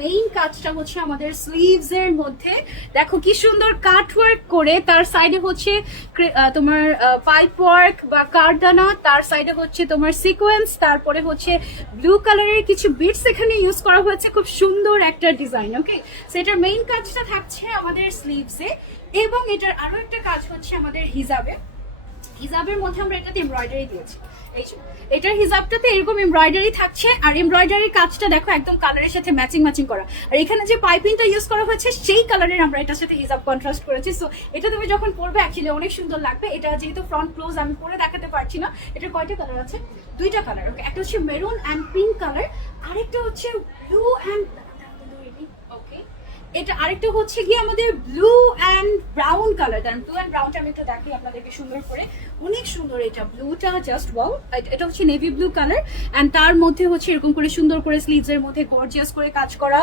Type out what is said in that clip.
Main কাজটা হচ্ছে আমাদের স্লিভস এর মধ্যে। দেখো কি সুন্দর কাট ওয়ার্ক করে, তার সাইডে হচ্ছে তোমার পাইপ ওয়ার্ক বা কারদানা, তার সাইডে হচ্ছে তোমার সিকোয়েন্স তারপরে হচ্ছে ব্লু কালারের কিছু বিটস এখানে ইউজ করা হয়েছে। খুব সুন্দর একটা ডিজাইন ওকে সেটার মেইন কাজটা থাকছে আমাদের স্লিভসে এবং এটার আরও একটা কাজ হচ্ছে আমাদের হিজাবে। হিজাবের মধ্যে আমরা এটাতে এমব্রয়ডারি দিয়েছি। এটার হিজাবটাতে এরকম এমব্রয়ডারি থাকছে, আর এমব্রয়ডারির কাজটা দেখো একদম কালারের সাথে ম্যাচিং ম্যাচিং করা। আর এখানে যে পাইপিংটা ইউজ করা হয়েছে, সেই কালারের আমরা এটার সাথে হিজাব কন্ট্রাস্ট করেছি। সো এটা তুমি যখন পরবে অ্যাকচুয়ালি অনেক সুন্দর লাগবে। এটা যেহেতু ফ্রন্ট ক্লোজ আমি পরে দেখাতে পারছি না। এটার কয়টা কালার আছে? দুইটা কালার ওকে একটা হচ্ছে মেরুন অ্যান্ড পিঙ্ক কালার আরেকটা হচ্ছে ব্লু অ্যান্ড এটা আরেকটা হচ্ছে কি আমাদের ব্লু অ্যান্ড ব্রাউন কালার কারণ ব্লু অ্যান্ড ব্রাউনটা আমি একটু দেখি আপনাদেরকে সুন্দর করে। অনেক সুন্দর এটা ব্লুটা জাস্ট ওয়াও এটা হচ্ছে নেভি ব্লু কালার অ্যান্ড তার মধ্যে হচ্ছে এরকম করে সুন্দর করে স্লিভস এর মধ্যে গর্জিয়াস করে কাজ করা।